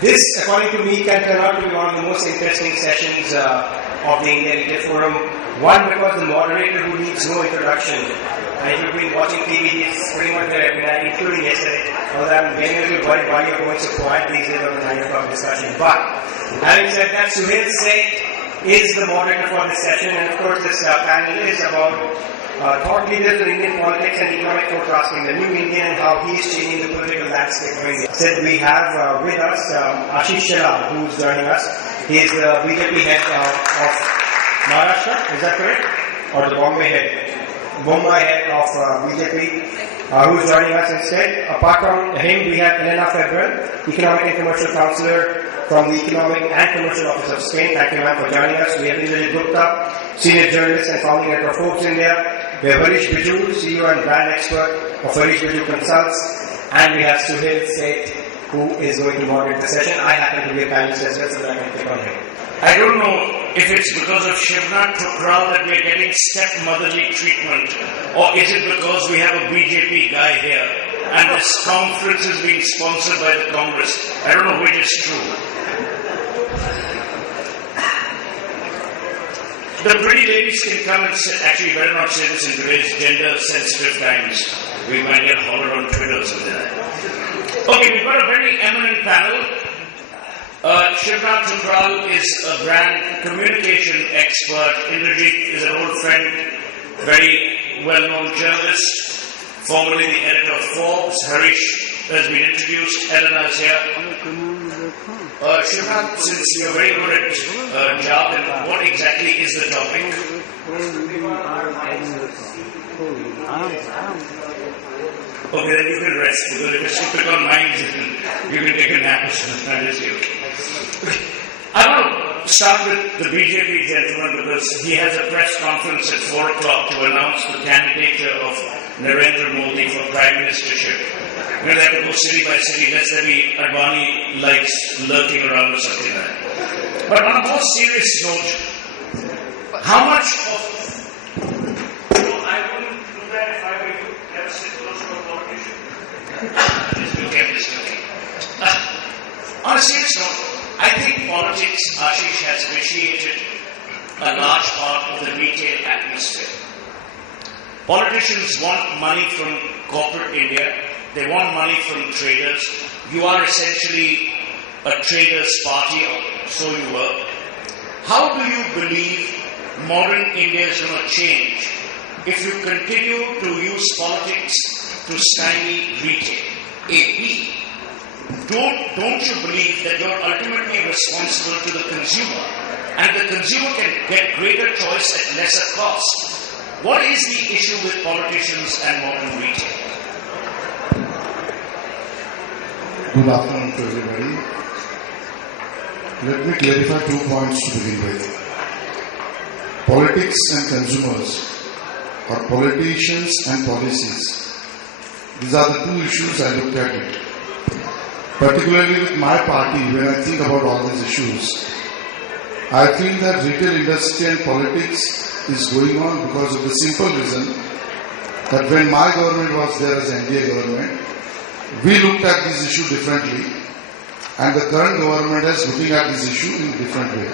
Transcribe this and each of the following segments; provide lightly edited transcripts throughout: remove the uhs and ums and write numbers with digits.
This, according to me, can turn out to be one of the most interesting sessions of the India Retail Forum. One, because the moderator who needs no introduction, and if you've been watching TV, he's pretty much there every night, including yesterday. Although I'm genuinely worried why you're going so quiet these days on the 9 o'clock discussion. But, having said that, Suhail Seth is the moderator for this session, and of course this panel is about thought leaders in Indian politics and economic forecasting, the new Indian and how he is changing the political landscape of India. Said we have with us Ashish Shela, who is joining us. He is the BJP head of Maharashtra, is that correct? Or the Bombay head of BJP, who is joining us instead. Apart from him, we have Elena Febral, Economic and Commercial Counselor from the Economic and Commercial Office of Spain. Thank you, ma'am, for joining us. We have Indrajit Gupta, Senior Journalist and Founding Editor of Forbes India. We have Harish Biju, CEO and Brand Expert of Harish Biju Consults. And we have Suhail Seth, who is going to moderate the session. I happen to be a panelist as well, so that I can click on him. I don't know if it's because of Shivnath Thukral that we're getting stepmotherly treatment, or is it because we have a BJP guy here and this conference is being sponsored by the Congress. I don't know which is true. The pretty ladies can come and say, actually, you better not say this in today's gender-sensitive times. We might get hollered on Twitter or something like that. Okay, we've got a very eminent panel. Shivnath Thukral is a brand communication expert. Indrajit is an old friend, very well-known journalist, formerly the editor of Forbes. Harish has been introduced. Elena is here. Shivnath, since you're very good at jargon, what exactly is the topic? Okay, then you can rest, because if you click on minds, you can take a nap as you. I want to start with the BJP gentleman because he has a press conference at 4 o'clock to announce the candidature of Narendra Modi for Prime Ministership. We're going to have to go city by city, lest there be Advani likes lurking around or something like that. But on a more serious note, how much of... I wouldn't do that if I were you. Never sit close to a politician. Just looking. On a serious note, I think politics, Ashish, has vitiated a large part of the retail atmosphere. Politicians want money from corporate India. They want money from traders. You are essentially a trader's party, or so you were. How do you believe modern India is going to change if you continue to use politics to stymie retail? A. Don't you believe that you're ultimately responsible to the consumer, and the consumer can get greater choice at lesser cost? What is the issue with politicians and modern retail? Good afternoon to everybody. Let me clarify 2 points to begin with. Politics and consumers, or politicians and policies. These are the 2 issues I looked at it. Particularly with my party, when I think about all these issues, I feel that retail industry and politics is going on because of the simple reason that when my government was there as NDA government, we looked at this issue differently, and the current government is looking at this issue in a different way.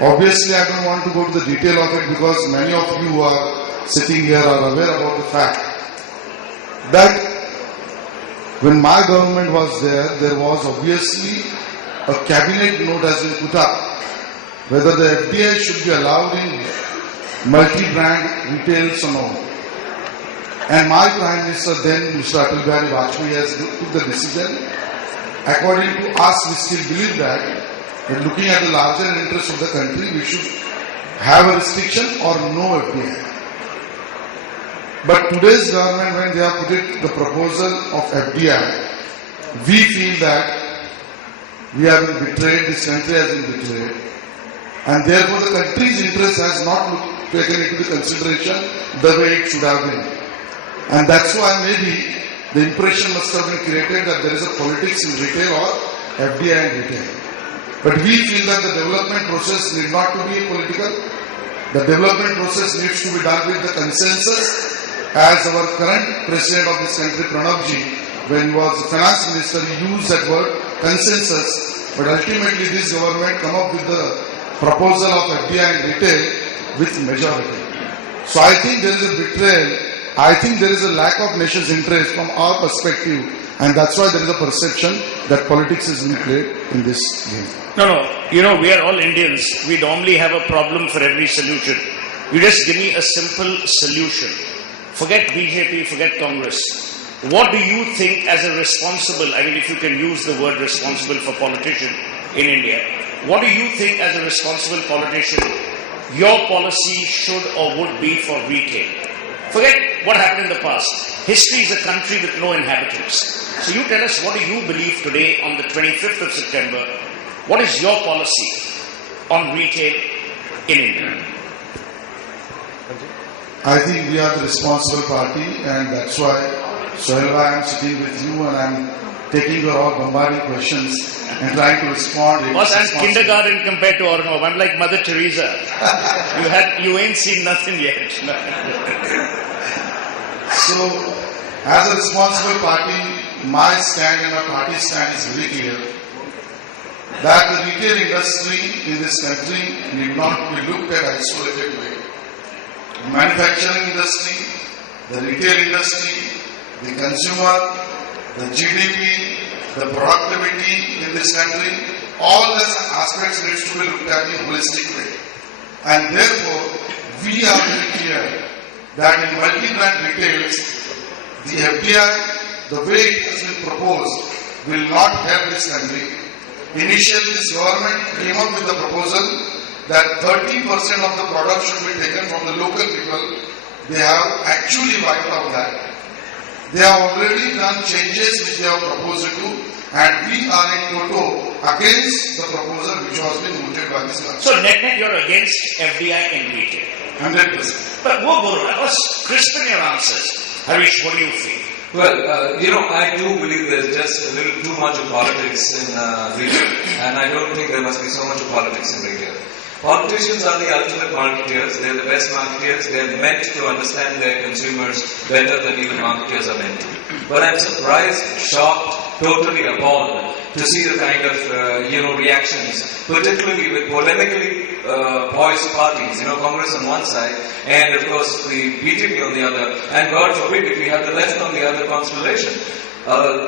Obviously, I don't want to go to the detail of it because many of you who are sitting here are aware about the fact that when my government was there was obviously a cabinet note has been put up whether the FDI should be allowed in multi-brand retails or not. And my Prime Minister then, Mr. Atal Bihari Vajpayee, has took the decision. According to us, we still believe that when looking at the larger interest of the country, we should have a restriction or no FDI. But today's government, when they have put it, the proposal of FDI, we feel that we have been betrayed, this country has been betrayed, and therefore the country's interest has not taken into the consideration the way it should have been. And that's why maybe the impression must have been created that there is a politics in retail or FDI in retail. But we feel that the development process need not to be political. The development process needs to be done with the consensus. As our current president of this country, Pranabji, when he was the finance minister, he used that word consensus, but ultimately this government come up with the proposal of FDI in retail with majority. So I think there is a betrayal. I think there is a lack of nation's interest from our perspective, and that's why there is a perception that politics is being played in this game. No. You know, we are all Indians. We normally have a problem for every solution. You just give me a simple solution. Forget BJP, forget Congress. What do you think as a responsible, I mean, if you can use the word responsible for politician in India, what do you think as a responsible politician your policy should or would be for retail? Forget what happened in the past. History is a country with no inhabitants. So you tell us, what do you believe today on the 25th of September? What is your policy on retail in India? I think we are the responsible party, and that's why, I am sitting with you and I'm taking your all bombarding questions and trying to respond. Boss, I'm kindergarten compared to Orno. I'm like Mother Teresa. You ain't seen nothing yet. So, as a responsible party, my stand and my party's stand is very clear. That the retail industry in this country need not be looked at isolated way. The manufacturing industry, the retail industry, the consumer, the GDP, the productivity in this country, all these aspects need to be looked at in a holistic way. And therefore, we are very clear that in multi-brand retails, the FDI, the way it has been proposed, will not help this country. Initially, this government came up with the proposal that 30% of the product should be taken from the local people. They have actually wiped out that. They have already done changes which they have proposed to do, and we are in toto against the proposal which was being mooted by this country. So net you're against FDI in retail? 100%. But that was crisp in your answers. Harish, what do you feel? Well, I do believe there's just a little too much of politics in retail, and I don't think there must be so much of politics in retail. Politicians are the ultimate marketeers. They're the best marketeers. They're meant to understand their consumers better than even marketeers are meant to. But I'm surprised, shocked, totally appalled to see the kind of, reactions, particularly with polemically poised parties, Congress on one side, and of course the BJP on the other, and God forbid if we have the left on the other constellation.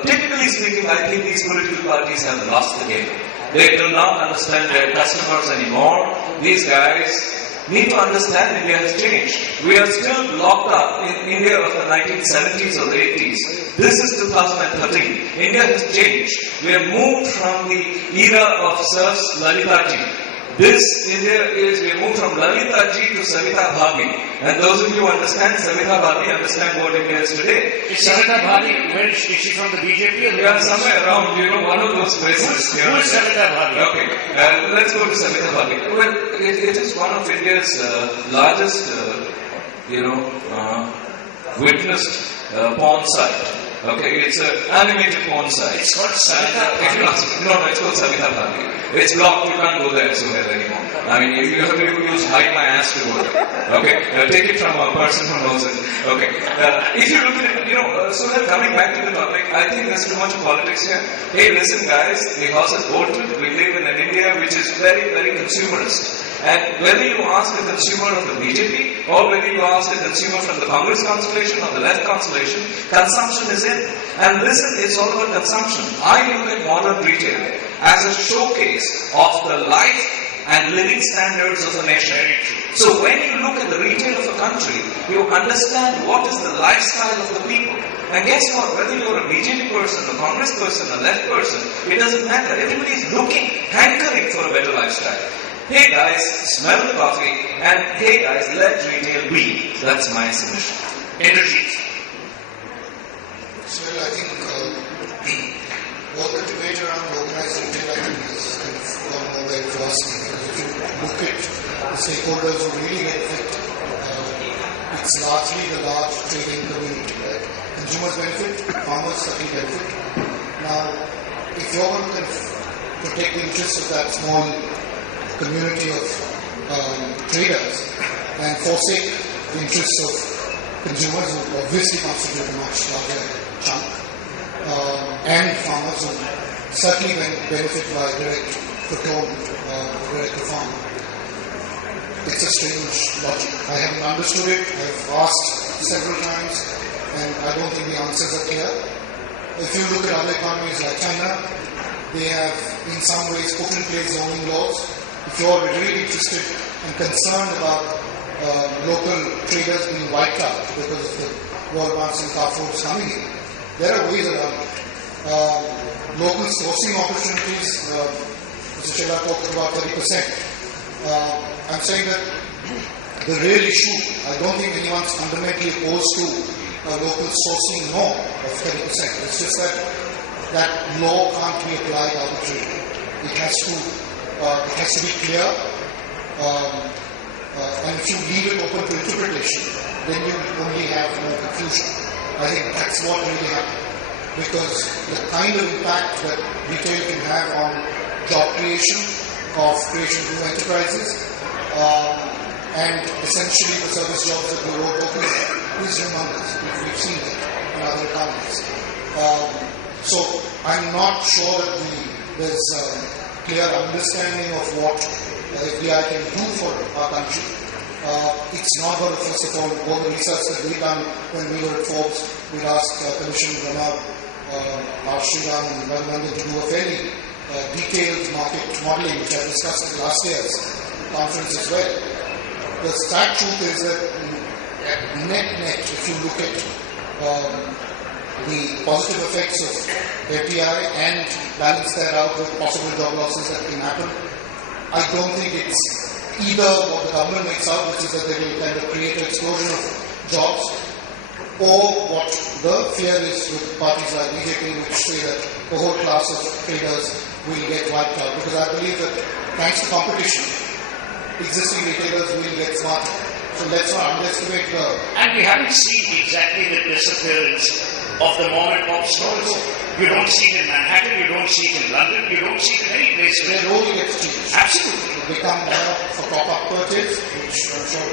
Typically speaking, I think these political parties have lost the game. They do not understand their customers anymore. These guys need to understand India has changed. We are still locked up in India of the 1970s or 80s. This is 2013. India has changed. We have moved from the era of serfs Lalita ji. This India we have moved from Lalita ji to Savita Bhabi. And those of you who understand Savita Bhabi understand what India is today. Is Savita Bhabi, where is she from, the BJP? Or we are somewhere around, one of those places. Who is Savita Bhabi? Okay, let's go to Savita Bhabi. Well, it is one of India's largest, witnessed porn site. Okay, it's an animated porn site. It's called Savita Bhabi. No, it's called Savita Bhabi. It's blocked, you can't go there so well anymore. I mean, you have to use hide my ass to go there. Okay, take it from a person who knows it. Okay, if you look at it, so then coming back to the topic, I think there's too much politics here. Hey, listen guys, the house is bolted. We live in an India which is very, very consumerist. And whether you ask a consumer of the BJP or whether you ask a consumer from the Congress constellation or the left constellation, consumption is in. And listen, it's all about consumption. I look at modern retail as a showcase of the life and living standards of a nation. So when you look at the retail of a country, you understand what is the lifestyle of the people. And guess what? Whether you're a BJP person, a Congress person, a left person, it doesn't matter. Everybody is looking, hankering for a better lifestyle. Hey guys, smell the coffee, and hey guys, let retail be. That's my submission. Energies. So I think all the debate around organized retail, I think, has kind of gone nowhere for us. Because if you look at the stakeholders who really benefit, it's largely the large trading community, right? Consumers benefit, farmers certainly benefit. Now, if you're going to kind of protect the interests of that small community of traders and forsake the interests of consumers who obviously constitute a much larger chunk, and farmers who certainly benefit by direct procurement, direct to farm. It's a strange logic. I haven't understood it. I've asked several times, and I don't think the answers are clear. If you look at other economies like China, they have in some ways put in place zoning laws. If you are really interested and concerned about local traders being wiped out because of the Walmarts and Carrefours coming in, there are ways around it. Local sourcing opportunities, Mr. Shela talked about 30%. I'm saying that the real issue, I don't think anyone's fundamentally opposed to a local sourcing norm of 30%. It's just that law can't be applied arbitrarily. It has to be clear, and if you leave it open to interpretation, then you only have no confusion. I think that's what really happened. Because the kind of impact that retail can have on job creation, of creation of new enterprises, and essentially the service jobs that we were talking about is humongous. We've seen it in other economies. So I'm not sure that there's a clear understanding of what FDI can do for our country. It's not going to, first of all the research that we've done when we were at Forbes, we asked Commissioner Ramar, Sriram and Raghunandan to do a fairly detailed market modeling, which I discussed at last year's conference as well. The sad truth is that net, if you look at the positive effects of FDI and balance that out with possible job losses that can happen, I don't think it's either what the government makes out, which is that they will kind of create an explosion of jobs, or what the fear is with parties like BJP, which say that the whole class of traders will get wiped out. Because I believe that thanks to competition, existing retailers will get smarter. So let's not underestimate the... And we haven't seen exactly the disappearance of the mom and pop stores. You don't see it in Manhattan, you don't see it in London, you don't see it in any place. Their role gets changed. Absolutely. They become more for top-up purchase, which I'm sure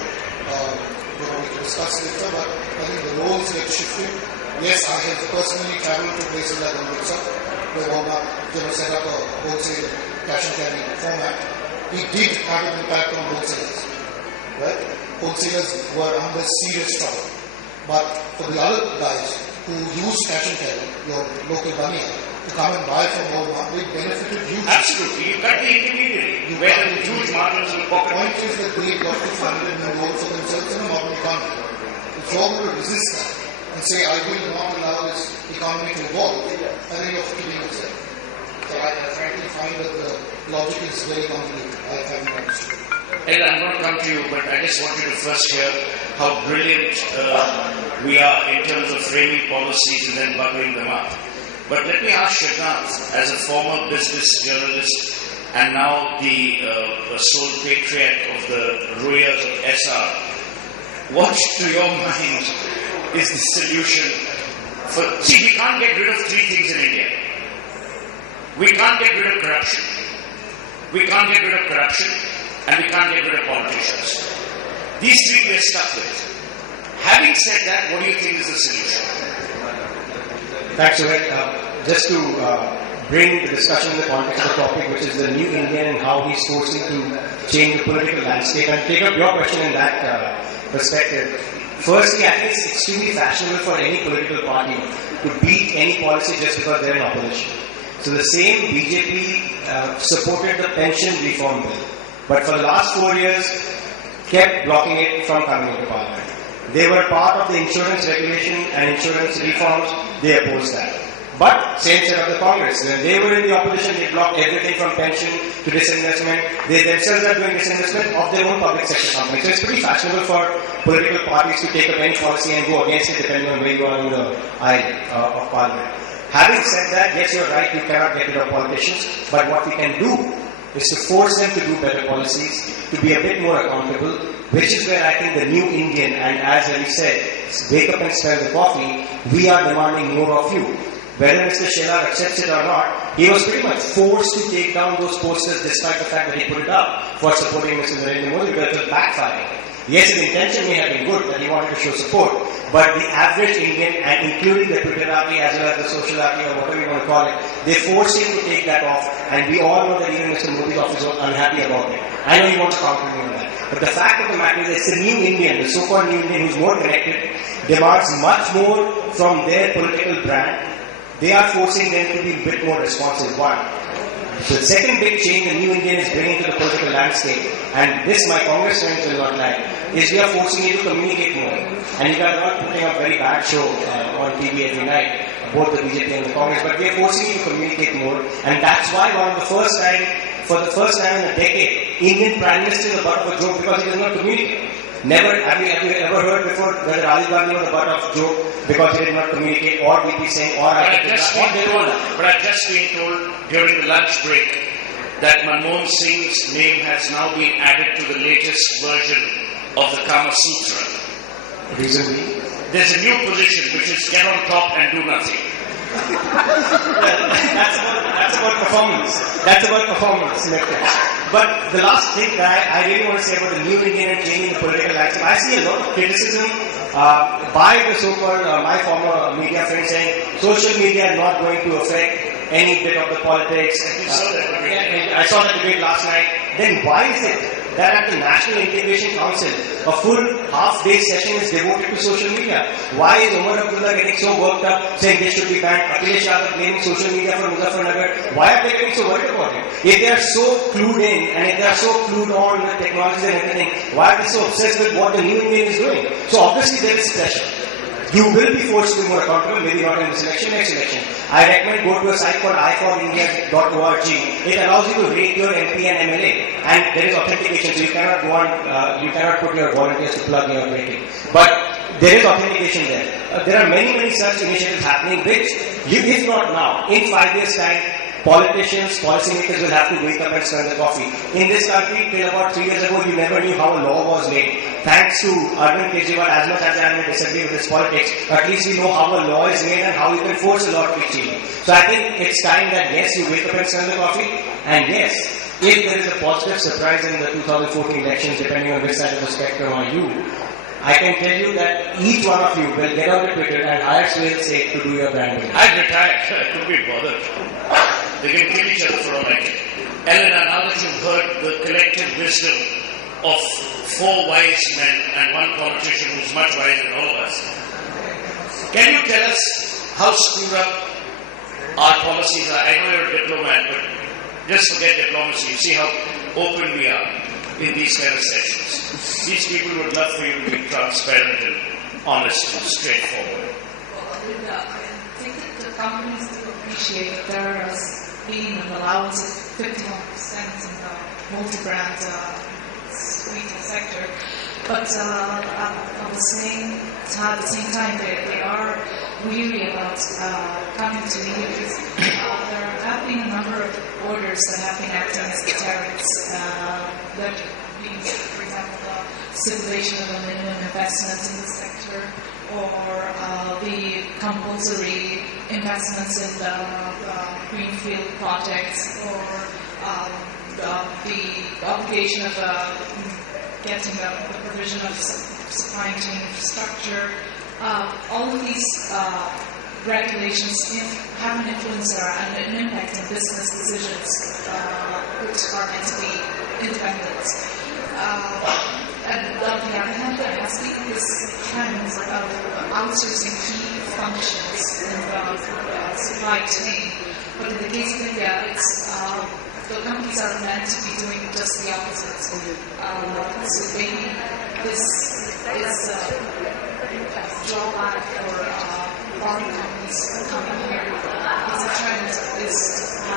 we can discuss later, but I think the roles get shifted. Yes, I have personally traveled to places like Amritsar, where Walmart set up a wholesale cash and carry format. It did have an impact on wholesalers. Right? Wholesalers were under serious trouble. But for the other guys who use cash and carry, your local baniya, to come and buy from Walmart, they benefited hugely. Absolutely. You got the intermediary. You wear the huge margins in the pocket. The point is that they've got to fund it and role for themselves in a modern economy. If you're going to resist that and say, I will not allow this economy to evolve, I think you're kidding yourself. So I frankly find that the logic is very convoluted. I haven't understood. And I'm going to come to you, but I just want you to first hear how brilliant we are in terms of framing policies and then buckling them up. But let me ask Shadnath, as a former business journalist and now the sole patriarch of the Ruyas of SR, what to your mind is the solution for... See, we can't get rid of three things in India. We can't get rid of corruption. We can't get rid of corruption. And we can't get rid of politicians. These three we are stuck with. Having said that, what do you think is the solution? Thanks, Vivek. Just to bring the discussion in the context of the topic, which is the new Indian and how he's forcing to change the political landscape, and take up your question in that perspective. Firstly, I think it's extremely fashionable for any political party to beat any policy just because they're in opposition. So the same BJP supported the pension reform bill, but for the last 4 years kept blocking it from coming into parliament. They were part of the insurance regulation and insurance reforms, they opposed that. But same set of the Congress, when they were in the opposition, they blocked everything from pension to disinvestment. They themselves are doing disinvestment of their own public sector companies. So it's pretty fashionable for political parties to take up any policy and go against it depending on where you are in the aisle of parliament. Having said that, yes, you're right, you cannot get rid of politicians, but what we can do is to force them to do better policies, to be a bit more accountable, which is where I think the new Indian, and as Ravi said, wake up and smell the coffee, we are demanding more of you. Whether Mr. Shelar accepts it or not, he was pretty much forced to take down those posters despite the fact that he put it up for supporting Mr. Narendra Modi, because it was backfiring. Yes, his intention may have been good, that he wanted to show support, but the average Indian, and including the Twitterati as well as the socialati or whatever you want to call it, they force him to take that off, and we all know that even Mr. Modi's office was unhappy about it. I know you want to counter me on that, but the fact of the matter is it's the new Indian, the so-called new Indian who's more connected, demands much more from their political brand. They are forcing them to be a bit more responsive. One. The second big change the new Indian is bringing to the political landscape, and this my Congress friends will not like, is we are forcing you to communicate more. And you guys are not putting up very bad show on TV every night, both the BJP and the Congress, but we are forcing you to communicate more, and that's why for the first time in a decade, Indian Prime Minister is the butt of a joke because he does not communicate. Never, have you ever heard before whether Rajiv Gandhi was the butt of joke because he did not communicate, or VP Singh, or I've just been told during the lunch break that Manmohan Singh's name has now been added to the latest version of the Kama Sutra. Reason being? There's a new position which is get on top and do nothing. Well, that's about performance. That's about performance. But the last thing that I really want to say about the new Indian and changing the political landscape, I see a lot of criticism by the so-called, my former media friends saying social media is not going to affect any bit of the politics. I saw that debate last night. Then why is it that at the National Integration Council, a full half-day session is devoted to social media? Why is Umar Abdullah getting so worked up, saying they should be banned? Akhilesh Yadav blaming social media for Muzaffarnagar. Why are they getting so worried about it? If they are so clued in, and if they are so clued on with technology and everything, why are they so obsessed with what the new Indian is doing? So obviously there is pressure. You will be forced to be more accountable, maybe not in this election, next election. I recommend go to a site called iforindia.org. It allows you to rate your MP and MLA, and there is authentication, so you cannot go on, you cannot put your volunteers to plug your rating. But there is authentication there. There are many such initiatives happening, which, if not now, in 5 years' time, politicians, policymakers will have to wake up and stir the coffee. In this country, till about 3 years ago, you never knew how a law was made. Thanks to Arvind Kejriwal, as much as I may disagree with his politics, at least we know how a law is made and how you can force a law to be changed. So I think it's time that yes, you wake up and stir the coffee, and yes, if there is a positive surprise in the 2014 elections, depending on which side of the spectrum are you, I can tell you that each one of you will get on the Twitter and hire Suhail Seth to do your branding. I've retired, I couldn't be bothered. They can kill each other for all I care. Elena, now that you've heard the collective wisdom of 4 wise men and 1 politician who's much wiser than all of us, can you tell us how screwed up our policies are? I know you're a diplomat, but just forget diplomacy. You see how open we are in these kind of sessions. These people would love for you to be transparent and honest and straightforward. I think that the companies do appreciate that there has been an allowance of 51% in the multi-brand retail sector. But at the same time, they are weary about coming to the EU. There have been a number of orders that have been acting as deterrents. That being, for example, the stipulation of a minimum investment in the sector, or the compulsory investments in the greenfield projects, or the obligation of getting the provision of supply chain infrastructure. All of these regulations have an influence and an impact on business decisions, which are meant to be independent. And on the other hand, there has been this trend of outsourcing key functions in the supply chain. But in the case of India, the companies are meant to be doing just the opposite. So maybe this is a drawback for foreign companies coming here. It's a trend is to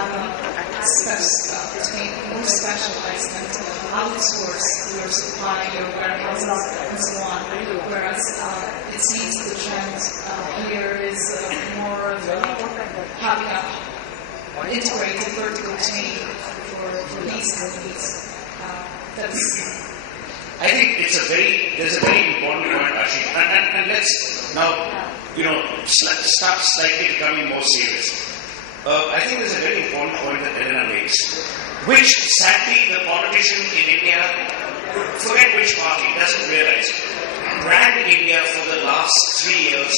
have to be more specialized and to outsource your supply, your warehouses, and so on. Whereas it seems the trend here is more of having an integrated vertical chain for these companies. I think there's a very important point, Ashish, and let's now, start slightly becoming more serious. I think there's a very important point that Elena makes, which sadly the politician in India, forget which party, doesn't realize. brand India for the last 3 years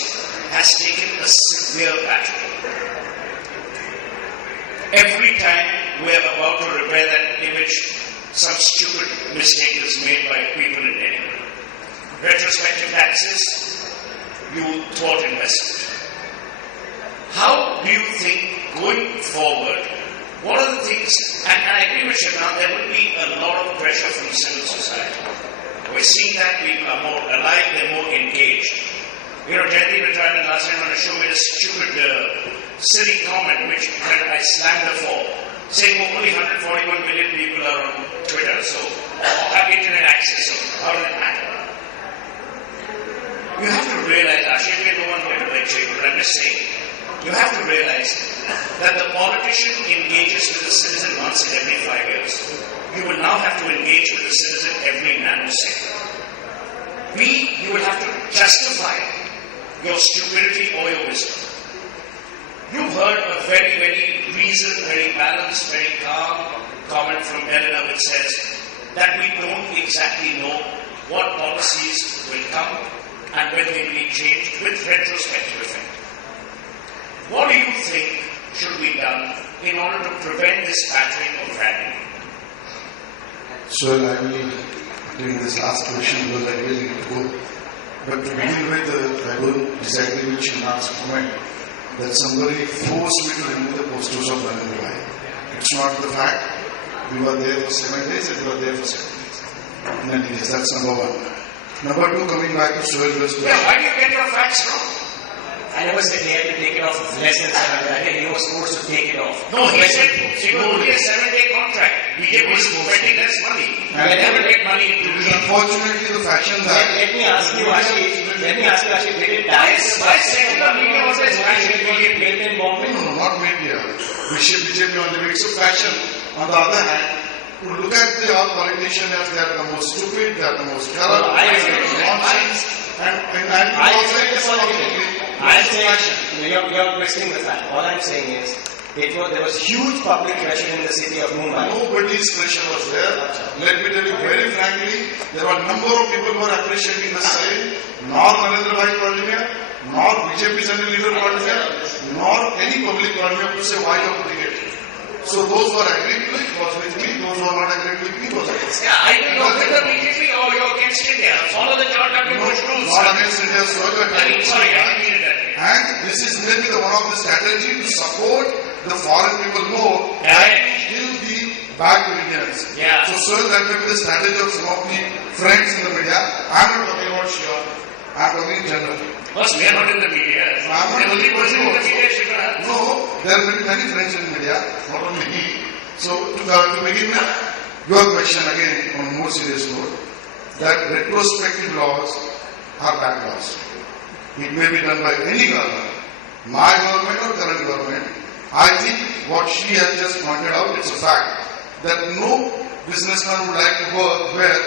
has taken a severe battering. Every time we are about to repair that image, some stupid mistake is made by people in India. Retrospective taxes, you thwart investment. How do you think going forward, what are the things, and I agree with you now, there will be a lot of pressure from civil society. We're seeing that people are more alive, they're more engaged. You know, Jayati retired last time on a show made a stupid, silly comment which I slammed her for, saying only 141 million people are on Twitter, so have internet access, so how does it matter? You have to realize, Ashish, no one here to lecture you, but I'm just saying, you have to realize that the politician engages with the citizen once in every 5 years. You will now have to engage with the citizen every nanosecond. You will have to justify your stupidity or your wisdom. You've heard a very, very reasoned, very balanced, very calm comment from Eleanor which says that we don't exactly know what policies will come and when they will be changed with retrospective effect. What do you think should be done in order to prevent this pattern of branding? So I will take this last question because I really need to go. But to begin with, I don't disagree with Shinar's comment that somebody forced me to remove the posters of Livelihood. It's not the fact. We were there for 7 days and we were there for 7 days. In any case, that's number one. Number two, coming back to sociologist. Yeah, why do you get your facts wrong? I never said he had to take it off less than 7 days. He was forced to take it off. No, he said it was only a 7-day contract. BJP is spending less money. They never get money into it. Unfortunately, the fashion that. Let me ask you, Ashish, did it die? Why secular media always bashing BJP? No, not media. BJP on the weeks of fashion. On the other hand, to look at the all politicians as they are the most stupid, they are the most corrupt, nonsense, and I'm saying, you're questioning the fact. All I'm saying is, there was huge public pressure in the city of Mumbai. Nobody's pressure was there. Let me tell you very frankly, there were a number of people who were appreciating the same, nor Narendra Bhai Pandya, nor BJP Senior Leader Pandya, nor any public Pandya to say why you're putting it. So those who are agreed with it was with me, those who are not agreed with me was against me. Yeah, I think you're with the BJP or you're against India. Follow the John W. Bush rules. Not against India, so Sorry, I didn't mean it that way. and this is maybe one of the strategy to support the foreign people more and still be back to Indians. Yeah. So that may be the strategy of some of the friends in the media. I'm not talking about sure. I'm talking in general. Because we are not in the media. I'm not The only person in the media should have. No, there are many friends in the media, not only me. So to begin with, your question again on a more serious note, that retrospective laws are bad laws. It may be done by any government, my government or current government. I think what she has just pointed out, it's a fact that no businessman would like to work where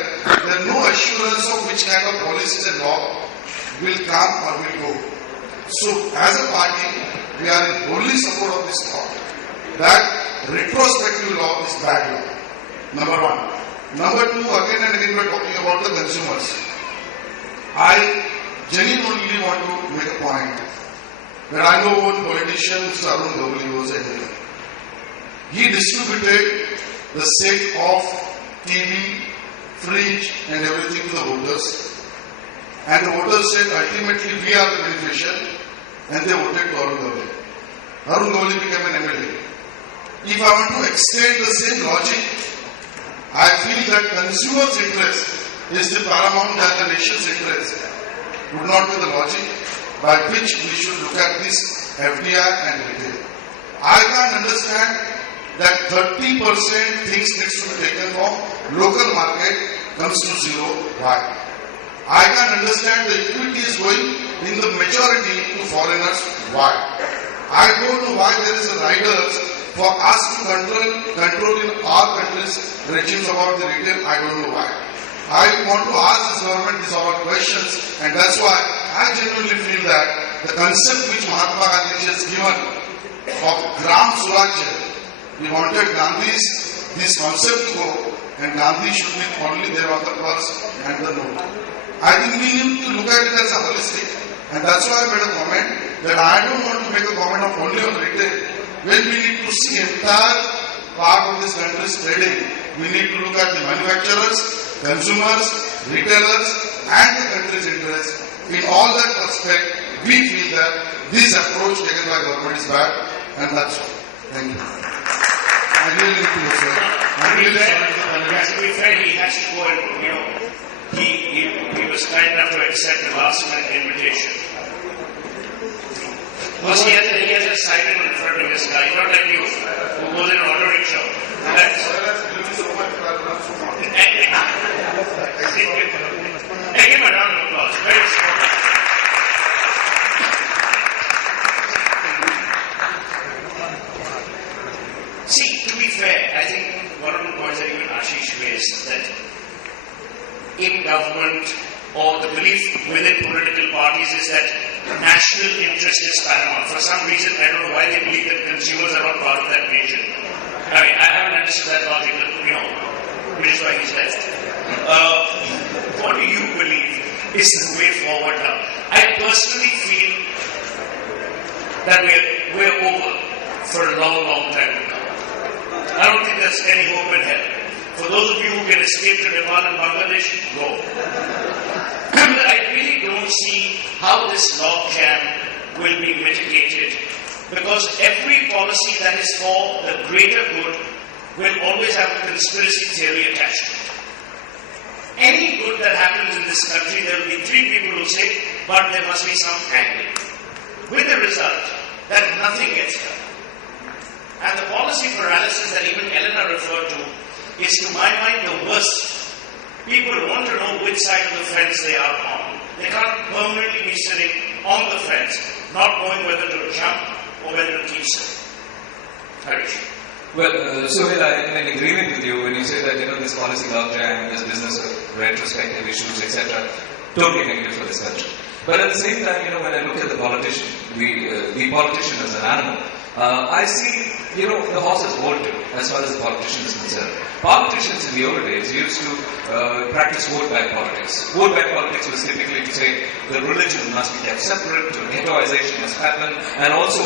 there is no assurance of which kind of policies and law will come or will go. So as a party, we are in wholly support of this thought that retrospective law is bad law. Number one. Number two, again and again we are talking about the consumers. I genuinely want to make a point that I know one politician, Mr. Arun Gavali, was anywhere. He distributed the sake of TV, fridge and everything to the voters. And the voters said ultimately we are the beneficiary and they voted to Arun Gavali. Arun Gavali became an MLA. If I want to extend the same logic, I feel that consumers' interest is the paramount than the nation's interest. Would not be the logic by which we should look at this FDI and retail. I can't understand that 30% things needs to be taken from local market comes to zero. Why? I can't understand the equity is going in the majority to foreigners. Why? I don't know why there is a riders for us to control in our countries regimes about the retail. I don't know why. I want to ask this government these all questions, and that's why I genuinely feel that the concept which Mahatma Gandhi has given of Gram Surajya, we wanted Gandhi's this concept to go, and Gandhi should be only there on the pulse and the note. I think we need to look at it as a holistic, and that's why I made a comment that I don't want to make a comment of only on retail. When we need to see entire part of this country's trading, we need to look at the manufacturers, consumers, retailers, and the country's interest. In all that aspect, we feel that this approach taken by government is bad, and that's all. Thank you. I really need to go, sir. To be fair, he has to go and, he was kind enough to accept the last minute invitation. Because he has a sign in front of his car, not like you, who goes in an auto rickshaw. Give him a round of applause. Very strong. See, to be fair, I think one of the points that even Ashish raised, that in government or the belief within political parties is that national interest is paramount. For some reason, I don't know why they believe that consumers are not part of that nation. I mean, I haven't understood that logic, which is why he's left. What do you believe is the way forward now? I personally feel that we're over for a long, long time now. I don't think there's any hope in hell. For those of you who can escape to Nepal and Bangladesh, go. I really don't see how this logjam will be mitigated, because every policy that is for the greater good will always have a conspiracy theory attached to it. Any good that happens in this country, there will be three people who say, but there must be some angle. With the result that nothing gets done. And the policy paralysis that even Elena referred to is, to my mind, the worst. People want to know which side of the fence they are on. They can't permanently be sitting on the fence, not knowing whether to jump or whether to keep sitting. Harish. Well, Sohail, I am in agreement with you when you say that, this policy logjam, this business of retrospective issues, etc., totally negative for this country. But at the same time, when I look at the politician, the politician as an animal, I see, the horse is bolted as far as the politician is concerned. Politicians in the old days used to practice vote-bank politics. Vote-bank politics was typically to say the religion must be kept separate, ghettoization must happen, and also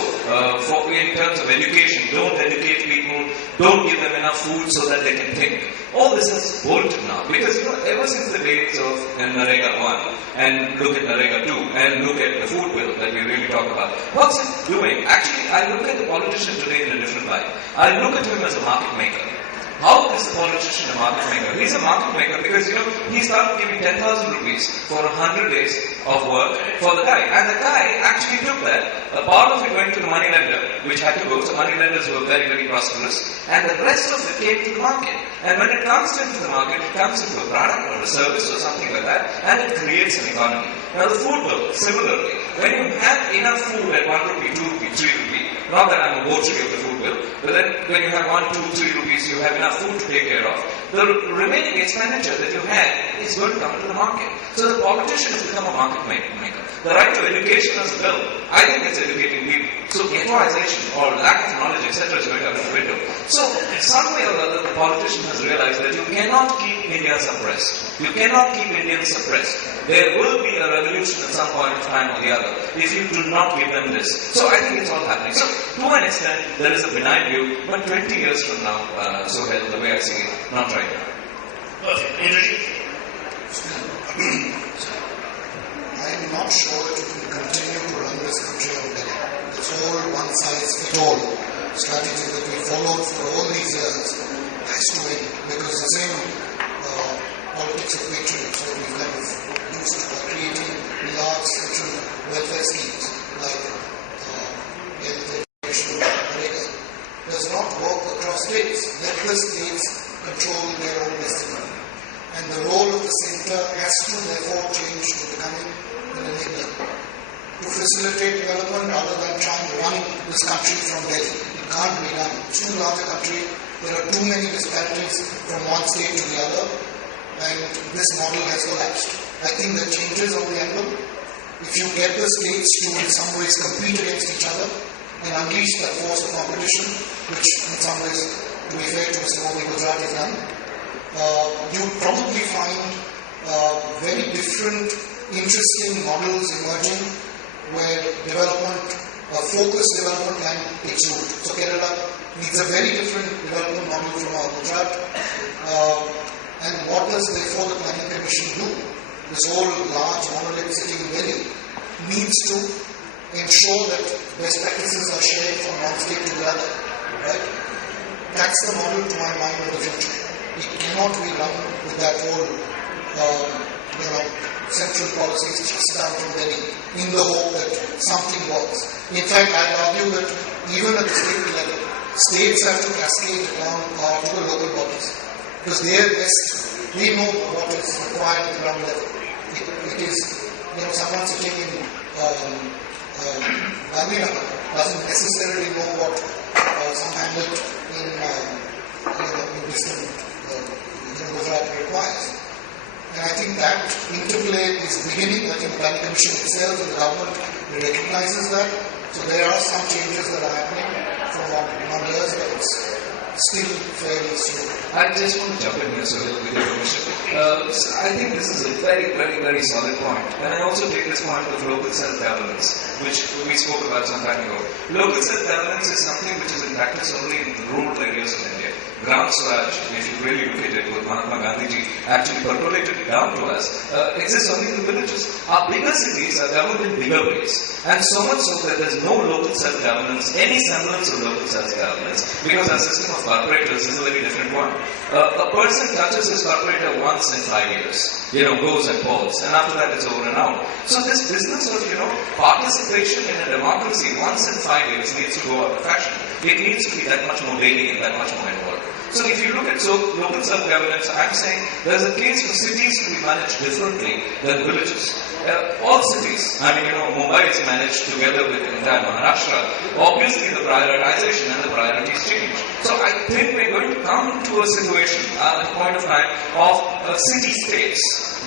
in terms of education, don't educate people, don't give them enough food so that they can think. All this is bolted now, because ever since the days of Narega 1, and look at Narega 2, and look at the food bill that we really talk about, what's it doing? Actually, I look at the politician today in a different light. I look at him as a market maker. How is the politician a market maker? He's a market maker because, he started giving 10,000 rupees for 100 days of work for the guy. And the guy actually took that. A part of it went to the money lender, which had to go. So money lenders were very, very prosperous. And the rest of it came to the market. And when it comes into the market, it comes into a product or a service or something like that, and it creates an economy. Now the food bill, similarly, when you have enough food at 1 rupee, 2 rupee, 3 rupee, not that I'm a votary of the food bill, but then when you have 1, 2, 3 rupees, you have enough food to take care of, the remaining expenditure that you had is going to come into the market. So the politician has become a market maker. The right to education as a bill, I think it's educating people. So ghettoization or lack of knowledge, etc. is going out of the window. So in some way or other, the politician has realized that you cannot keep India suppressed. You cannot keep Indians suppressed. There will be a revolution at some point of time or the other if you do not give them this. So I think it's all happening. So to an extent, there is a benign view, but 20 years from now, Sohail, the way I see it, not right now. Perfect. Indrajit? I am not sure that you can continue to run this country on that. This whole one-size-fits-all strategy that we followed for all these years has to end, because the same politics of patronage that we've kind of used by creating large social welfare schemes like health education, does not work across states. Let the states control their own destiny. And the role of the centre has to therefore change to becoming an enabler to facilitate development rather than trying to run this country from Delhi. It can't be done. It's too large a country. There are too many disparities from one state to the other, and this model has collapsed. I think the changes on the angle, if you get the states to in some ways compete against each other and unleash that force of competition, which in some ways, to be fair to Mr. Modi, Gujarat has done, you probably find very different, interesting models emerging where focused development can take root. So Kerala needs a very different development model from our Gujarat. And what does therefore the Planning Commission do? This whole large monolith sitting in Delhi needs to ensure that best practices are shared from one state to the other. Right? That's the model to my mind of the future. It cannot be run with that whole central policies just down from Delhi in the hope that something works. In fact, I'd argue that even at the state level, states have to cascade down to the local bodies because they are best, they know what is required at the ground level. It is, someone sitting in Gandhinagar doesn't necessarily know what some hamlet in distant Gujarat requires. And I think that interplay is beginning. I think the Planning Commission itself and the government recognizes that. So there are some changes that are happening from what one hears, but it's still fairly slow. I just want to jump in here, so with your permission. I think this is a very, very, very solid point. And I also take this point of local self-governance, which we spoke about some time ago. Local self-governance is something which is in practice only in rural areas of India. Gram Swaraj, if you really look at it, what Mahatma Gandhiji actually percolated it down to us, exists only in the villages. Our bigger cities are governed in bigger ways. And so much so that there's no local self-governance, any semblance of local self-governance, because our system of corporators is a very different one. A person touches his corporator once in 5 years, goes and polls, and after that it's over and out. So this business of, participation in a democracy once in 5 years needs to go out of fashion. It needs to be that much more daily and that much more involved. So if you look at local self-governance, I'm saying there's a case for cities to be managed differently than villages. All cities, Mumbai is managed together with the entire Maharashtra. Obviously the prioritization and the priorities change. So I think we're going to come to a situation at a point of time of city-states.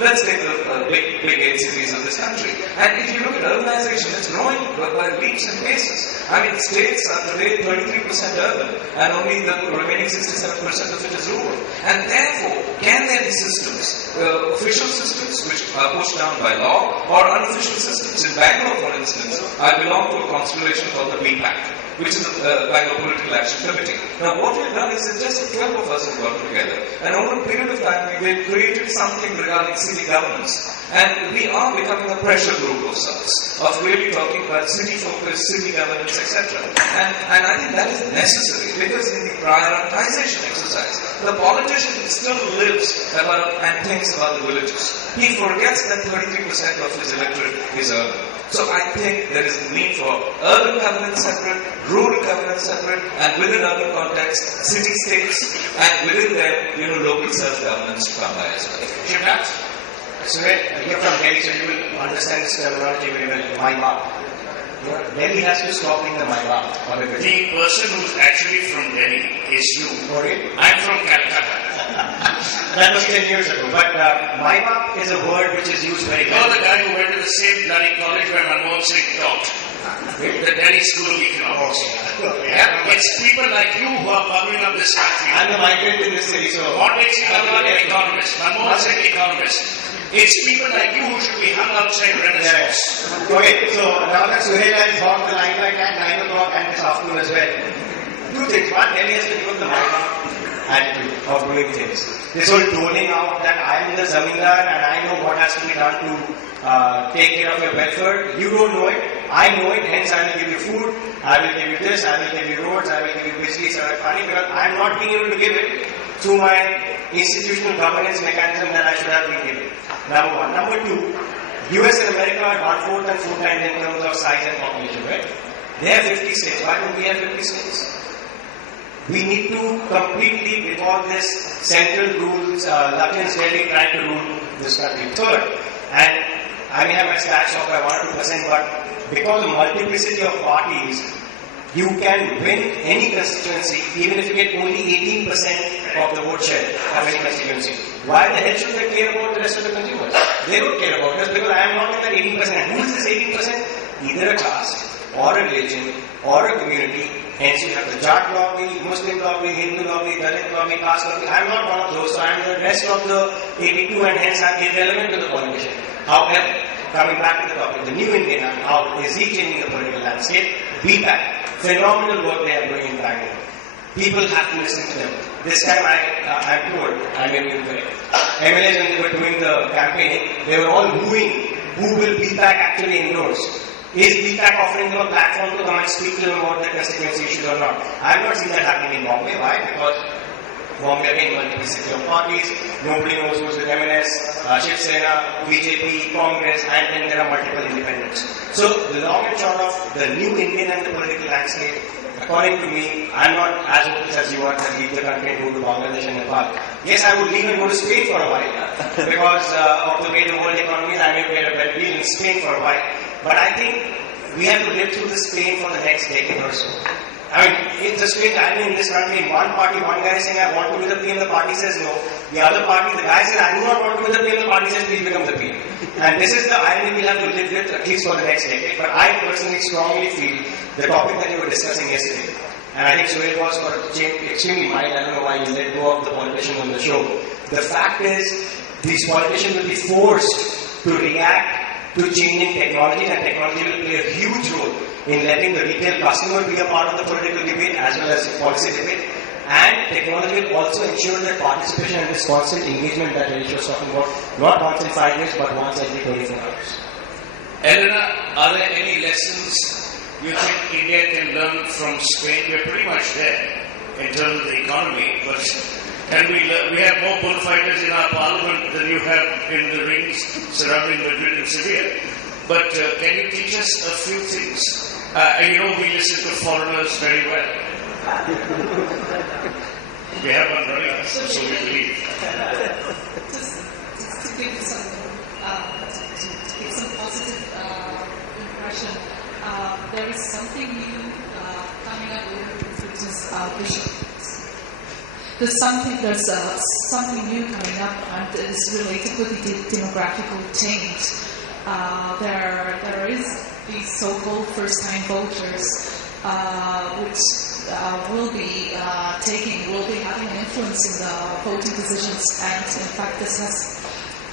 Let's take the big 8 cities of this country. And if you look at urbanization, it's growing by leaps and paces. States are today 33% urban and only the remaining 67% of it is rural. And therefore, can there be systems, official systems which are pushed down by law or unofficial systems? In Bangalore, for instance, I belong to a constellation called the BPAC, which is the Bangalore Political Action Committee. Now what we've done is that just 12 of us have got together and over a period of time we've created something regarding city governance. And we are becoming a pressure group of sorts, of really talking about city focus, city governance, etc. And I think that is necessary because in the prioritization exercise, the politician still lives about and thinks about the villages. He forgets that 33% of his electorate is urban. So I think there is a need for urban governance separate, rural governance separate, and within urban context, city-states, and within them, local self-governance to come by as well. Shivnat? So you're from Delhi, so you will understand this terminology very well. My baap. Delhi has to stop being the my baap. The person who's actually from Delhi is you. Okay. I'm from Calcutta. That was 10 years ago. But my baap is a word which is used very You're well. the guy who went to the same bloody college where Manmohan Singh taught. The Delhi School of Economics. Yeah, it's people like you who are bubbling up this country. I'm a migrant in this city, so... What makes you an economist? Manmohan Singh economist. It's people like you who should be hung outside Renaissance. Yeah. Okay, so now that Suhail has got the limelight at 9 o'clock and this afternoon as well. Two things. One, Delhi has to give us the attitude of doing things. This whole toning out that I am the zamindar and I know what has to be done to take care of your welfare. You don't know it. I know it. Hence, I will give you food. I will give you this. I will give you roads. I will give you bijli, sarak, pani, because I am not being able to give it through my institutional governance mechanism that I should have been given. Number one. Number two, US and America are 1/4 and 4 times in terms of size and population, right? They have 50 states. Why don't we have 50 states? We need to completely default this central rules, Lutyens really trying to rule this country. Third, and I may have my stats off by 1 or 2%, but because of multiplicity of parties, you can win any constituency even if you get only 18% of the vote share of any constituency. Why the hell should they care about the rest of the consumers? They don't care about us because I am not in that 18%. Who is this 18%? Either a caste, or a religion, or a community, Hence you have the Jat lobby, Muslim lobby, Hindu lobby, Dalit lobby, caste lobby. I'm not one of those, so I'm the rest of the 82 and hence I'm irrelevant to the politician. However, coming back to the topic, the new Indian, how is he changing the political landscape? BPAC, phenomenal work they are doing in Bangalore. People have to listen to them. This time I'm told, I mean, the MLAs when they were doing the campaigning, they were all wooing who will BPAC actually endorse. Is BPAC offering them a platform to come and speak to them about their constituency issues or not? I have not seen that happening in Bombay. Why? Because Bombay again, multiplicity of parties, nobody knows who's with MNS, Shiv Sena, BJP, Congress, and then there are multiple independents. So the long and short of the new Indian and the political landscape, according to me, I'm not as hopeless as you are to leave the country and go to Bangladesh and Nepal. Yes, I would leave and go to Spain for a while because of the way the world economy is. I may get a better deal in Spain for a while. But I think we have to live through this pain for the next decade or so. I mean, it's a strange irony in this country. One party, one guy is saying, I want to be the PM, the party says no. The other party, the guy says, I do not want to be the PM, the party says, please become the PM. And this is the irony we'll have to live with at least for the next decade. But I personally strongly feel the topic that you were discussing yesterday, and I think Suhail was extremely mild. I don't know why you let go of the politicians on the show. The fact is, these politicians will be forced to react to changing technology, and technology will play a huge role in letting the retail customer be a part of the political debate as well as the policy debate. And technology will also ensure that participation and this constant engagement that Elish was talking about, not once in 5 years, but once every 24 hours. Elena, are there any lessons you think India can learn from Spain? We're pretty much there in terms of the economy, but can we have more bullfighters in our parliament than you have in the rings surrounding Madrid and Sevilla. But can you teach us a few things? You know, we listen to foreigners very well. We have one running us, so we believe. Just to give some positive impression, there is something new coming up with which is vision. There's something new coming up, and it's related with the demographical change. There is these so-called first-time voters, which will be having an influence in the voting decisions, and in fact, this has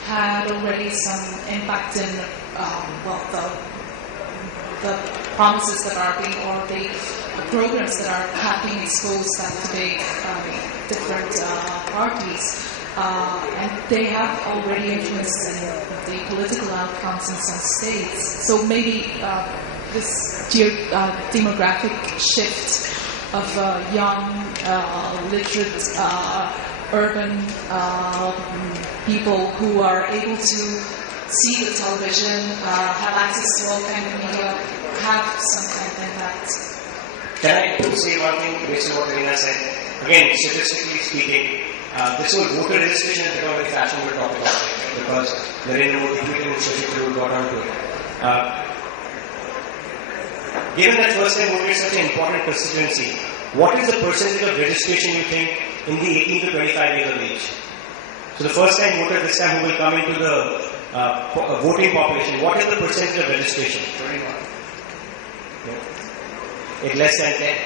had already some impact in the promises that are being, or the programs that have been exposed at the different parties, and they have already influenced the political outcomes in some states. So maybe this demographic shift of young, literate, urban people who are able to see the television, have access to all kinds of media, have some kind of impact. Can I say one thing based on what Reena said? Again, statistically speaking, this whole voter registration has become a very fashionable topic because Narendra Modi tweeted and Shashi got onto it. Given that first time voter is such an important constituency, what is the percentage of registration you think in the 18 to 25 years of age? So the first time voter this time who will come into the voting population, what is the percentage of registration? 21. It's less than 10.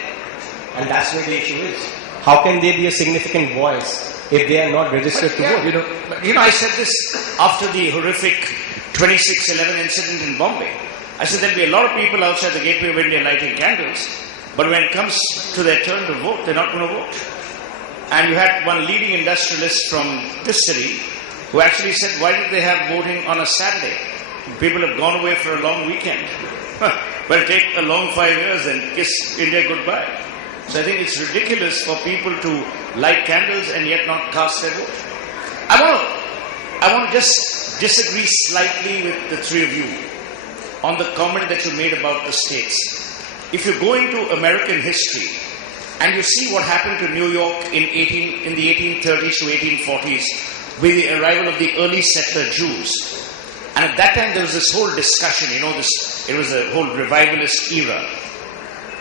And that's where the issue is. How can they be a significant voice if they are not registered to vote? You know, I said this after the horrific 26/11 incident in Bombay. I said there'll be a lot of people outside the Gateway of India lighting candles, but when it comes to their turn to vote, they're not going to vote. And you had one leading industrialist from this city who actually said, why did they have voting on a Saturday? People have gone away for a long weekend. Well, take a long 5 years and kiss India goodbye. So I think it's ridiculous for people to light candles and yet not cast their vote. I want to just disagree slightly with the three of you on the comment that you made about the states. If you go into American history and you see what happened to New York in the 1830s to 1840s with the arrival of the early settler Jews, and at that time there was this whole discussion, it was a whole revivalist era.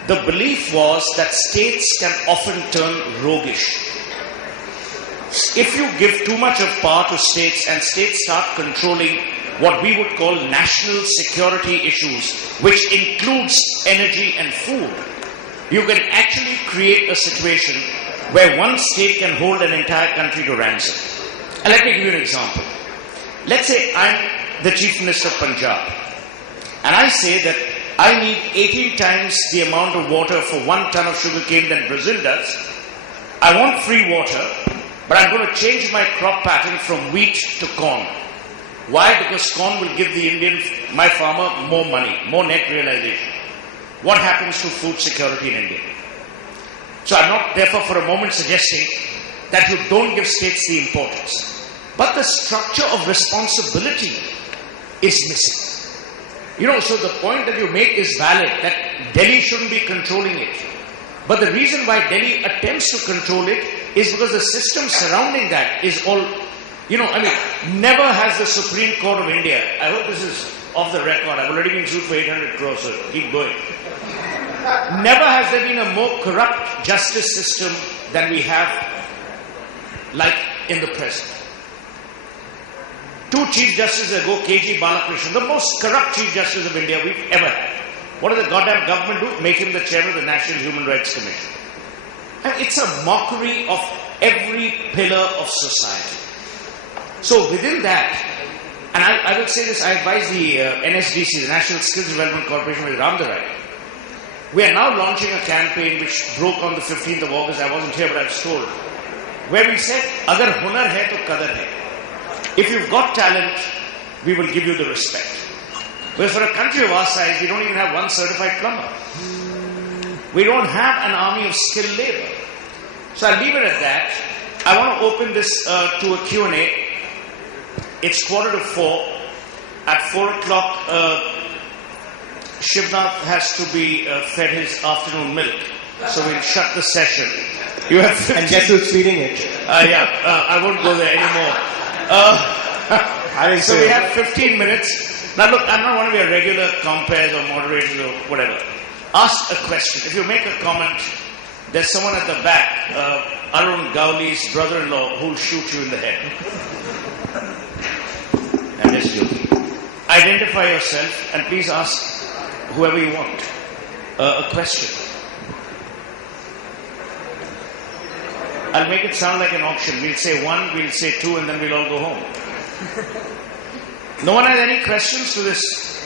The belief was that states can often turn roguish. If you give too much of power to states and states start controlling what we would call national security issues, which includes energy and food, you can actually create a situation where one state can hold an entire country to ransom. And let me give you an example. Let's say I'm the Chief Minister of Punjab, and I say that I need 18 times the amount of water for 1 ton of sugarcane than Brazil does. I want free water, but I'm going to change my crop pattern from wheat to corn. Why? Because corn will give the Indian, my farmer, more money, more net realization. What happens to food security in India? So I'm not, therefore, for a moment suggesting that you don't give states the importance. But the structure of responsibility is missing. So the point that you make is valid, that Delhi shouldn't be controlling it. But the reason why Delhi attempts to control it is because the system surrounding that is all, never has the Supreme Court of India, I hope this is off the record, I've already been sued for 800 crores, so keep going. Never has there been a more corrupt justice system than we have, like in the present. 2 Chief Justices ago, K.G. Balakrishnan, the most corrupt Chief Justice of India we've ever had. What does the goddamn government do? Make him the chairman of the National Human Rights Commission. And it's a mockery of every pillar of society. So within that, and I will say this, I advise the NSDC, the National Skills Development Corporation with Ramdarai. We are now launching a campaign which broke on the 15th of August. I wasn't here, but I was told. Where we said, Agar hunar hai to qadar hai. If you've got talent, we will give you the respect. But for a country of our size, we don't even have one certified plumber. We don't have an army of skilled labor. So I'll leave it at that. I want to open this to a Q&A. It's 3:45. At 4 o'clock, Shivnath has to be fed his afternoon milk. So we'll shut the session. You have 15... And guess who's feeding it? I won't go there anymore. So we have 15 minutes. Now look, I'm not one of your regular compares or moderators or whatever. Ask a question. If you make a comment, there's someone at the back, Arun Gowli's brother-in-law, who'll shoot you in the head. I'm just joking. Identify yourself and please ask whoever you want a question. I'll make it sound like an auction. We'll say 1, we'll say 2, and then we'll all go home. No one has any questions to this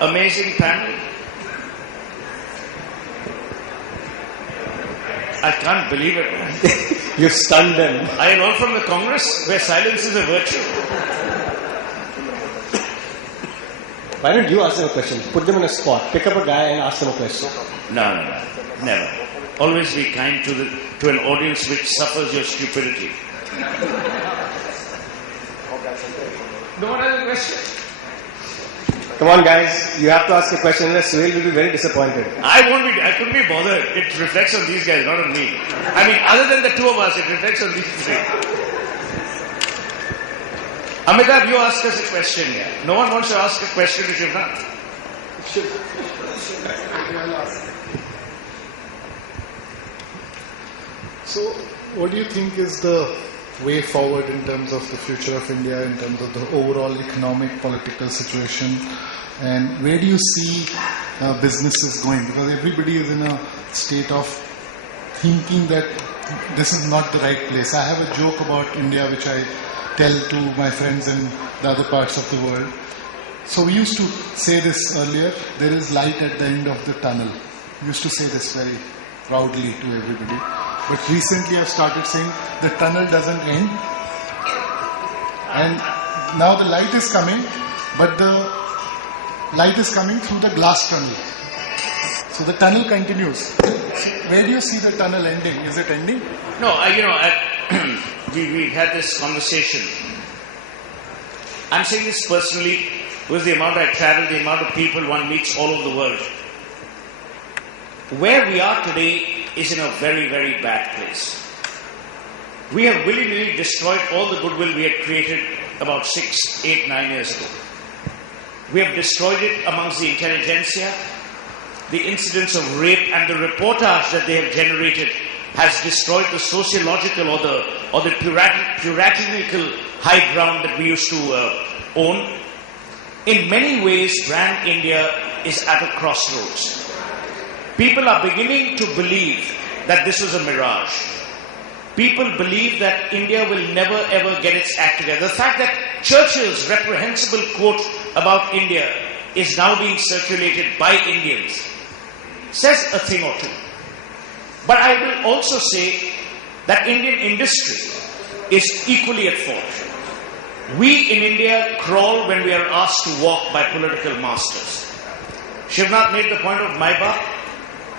amazing panel? I can't believe it. You stunned them. Are you all from the Congress, where silence is a virtue? Why don't you ask them a question? Put them on a spot. Pick up a guy and ask them a question. No. Never. Always be kind to an audience which suffers your stupidity. No one has a question? Come on, guys. You have to ask a question, unless Suhail will be very disappointed. I couldn't be bothered. It reflects on these guys, not on me. I mean, other than the 2 of us, it reflects on these 3. Amitabh, you ask us a question here. No one wants to ask a question to Shivnath. So, what do you think is the way forward in terms of the future of India, in terms of the overall economic, political situation, and where do you see businesses going? Because everybody is in a state of thinking that this is not the right place. I have a joke about India which I tell to my friends in the other parts of the world. So we used to say this earlier, there is light at the end of the tunnel. We used to say this very proudly to everybody. But recently I've started saying the tunnel doesn't end. And now the light is coming, but the light is coming through the glass tunnel. So the tunnel continues. Where do you see the tunnel ending? Is it ending? No, we had this conversation. I'm saying this personally with the amount I travel, the amount of people one meets all over the world. Where we are today is in a very, very bad place. We have willy-nilly destroyed all the goodwill we had created about 6, 8, 9 years ago. We have destroyed it amongst the intelligentsia. The incidents of rape and the reportage that they have generated has destroyed the sociological or the puritanical high ground that we used to own. In many ways, brand India is at a crossroads. people are beginning to believe that this was a mirage. People believe that India will never ever get its act together. The fact that Churchill's reprehensible quote about India is now being circulated by Indians says a thing or two. But I will also say that Indian industry is equally at fault. We in India crawl when we are asked to walk by political masters. Shivnath made the point of Maiba.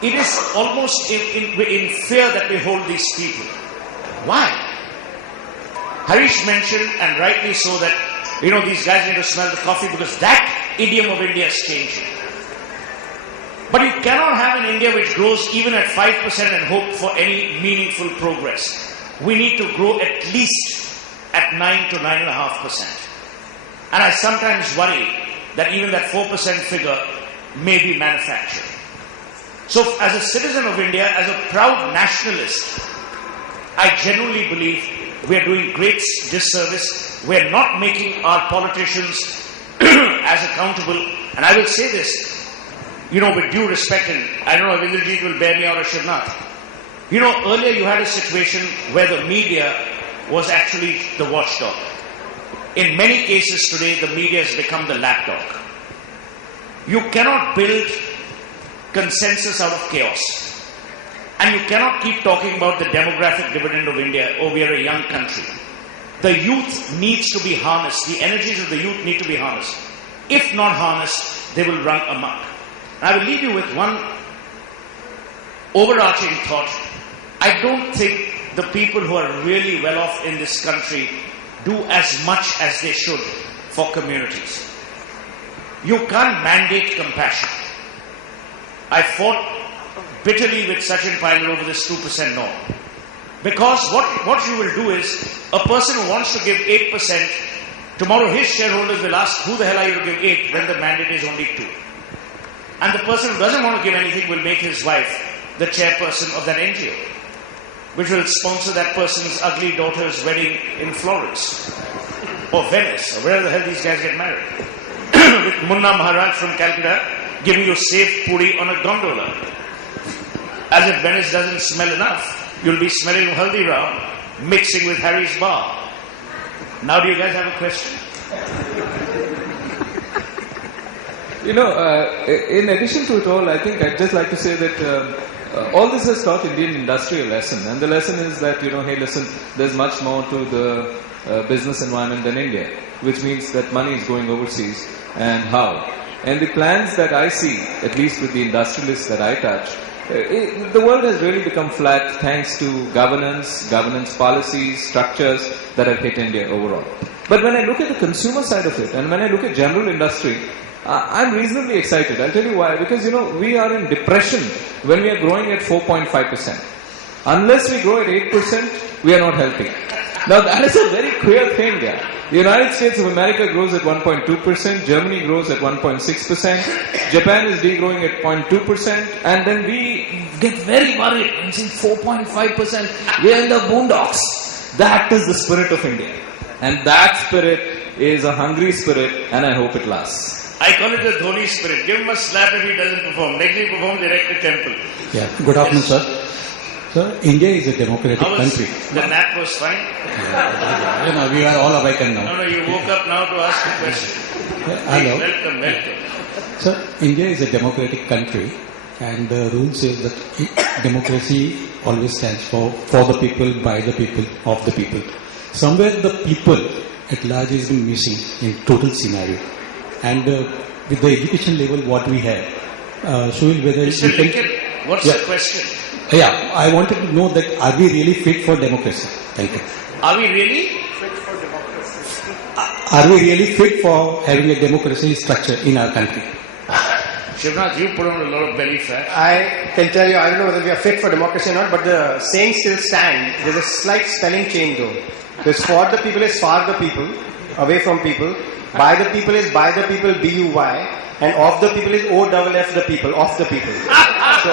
It is almost in fear that we hold these people. Why? Harish mentioned, and rightly so, that these guys need to smell the coffee because that idiom of India is changing. But you cannot have an India which grows even at 5% and hope for any meaningful progress. We need to grow at least at 9 to 9.5%. And I sometimes worry that even that 4% figure may be manufactured. So as a citizen of India, as a proud nationalist, I genuinely believe we are doing great disservice. We are not making our politicians as accountable. And I will say this, with due respect, and I don't know if Indrajit will bear me out or Shivnath. Earlier you had a situation where the media was actually the watchdog. In many cases today, the media has become the lapdog. You cannot build consensus out of chaos. And you cannot keep talking about the demographic dividend of India. Oh, we are a young country. The youth needs to be harnessed. The energies of the youth need to be harnessed. If not harnessed, they will run amok. I will leave you with one overarching thought. I don't think the people who are really well off in this country do as much as they should for communities. You can't mandate compassion. I fought bitterly with Sachin Pilot over this 2% norm. Because what you will do is, a person who wants to give 8%, tomorrow his shareholders will ask, who the hell are you to give 8 when the mandate is only 2? And the person who doesn't want to give anything will make his wife the chairperson of that NGO, which will sponsor that person's ugly daughter's wedding in Florence, or Venice, or wherever the hell these guys get married. With Munna Maharaj from Calcutta giving you safe puri on a gondola. As if Venice doesn't smell enough, you'll be smelling Haldiram mixing with Harry's bar. Now do you guys have a question? In addition to it all, I think I'd just like to say that all this has taught Indian industry a lesson. And the lesson is that, hey, listen, there's much more to the business environment than India, which means that money is going overseas. And how? And the plans that I see, at least with the industrialists that I touch, the world has really become flat thanks to governance policies, structures that have hit India overall. But when I look at the consumer side of it, and when I look at general industry, I'm reasonably excited. I'll tell you why. Because, we are in depression when we are growing at 4.5%. Unless we grow at 8%, we are not healthy. Now, that is a very clear thing there. The United States of America grows at 1.2%, Germany grows at 1.6%, Japan is degrowing at 0.2%, and then we get very worried and say 4.5%, we are in the boondocks. That is the spirit of India. And that spirit is a hungry spirit, and I hope it lasts. I call it the Dhoni spirit. Give him a slap if he doesn't perform. Next he performs, direct to temple. Yeah, good afternoon, sir. Sir, India is a democratic country. The nap was fine? We are all awakened now. No, you woke up now to ask a question. Hello. Welcome. Sir, India is a democratic country, and the rule says that democracy always stands for the people, by the people, of the people. Somewhere the people at large has been missing in total scenario. And with the education level what we have, showing whether... Mr. Lincoln, what's the question? Yeah, I wanted to know that are we really fit for democracy? Thank you. Are we really? Are we really fit for having a democracy structure in our country? Shivnath, you put on a lot of belly fat. I can tell you, I don't know whether we are fit for democracy or not, but the saying still stands. There's a slight spelling change though. Because for the people is far the people, away from people. By the people is by the people, B-U-Y. And of the people is O-double-F the people, of the people. So,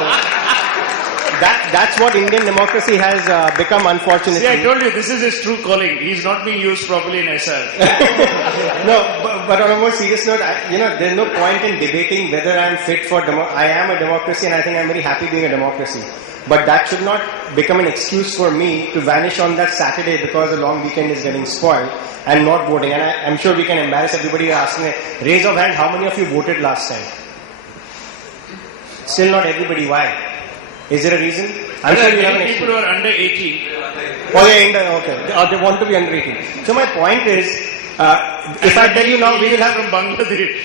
that's what Indian democracy has become, unfortunately. See, I told you, this is his true calling. He's not being used properly in SR. No, but on a more serious note, there's no point in debating whether I'm fit for I am a democracy, and I think I'm very happy being a democracy. But that should not become an excuse for me to vanish on that Saturday because the long weekend is getting spoiled and not voting. And I'm sure we can embarrass everybody asking, raise of hand, how many of you voted last time? Still not everybody. Why? Is there a reason? I'm sure you have an people who are under 18. Okay. They want to be under 18. So my point is, if I tell you now, we will have from Bangladesh.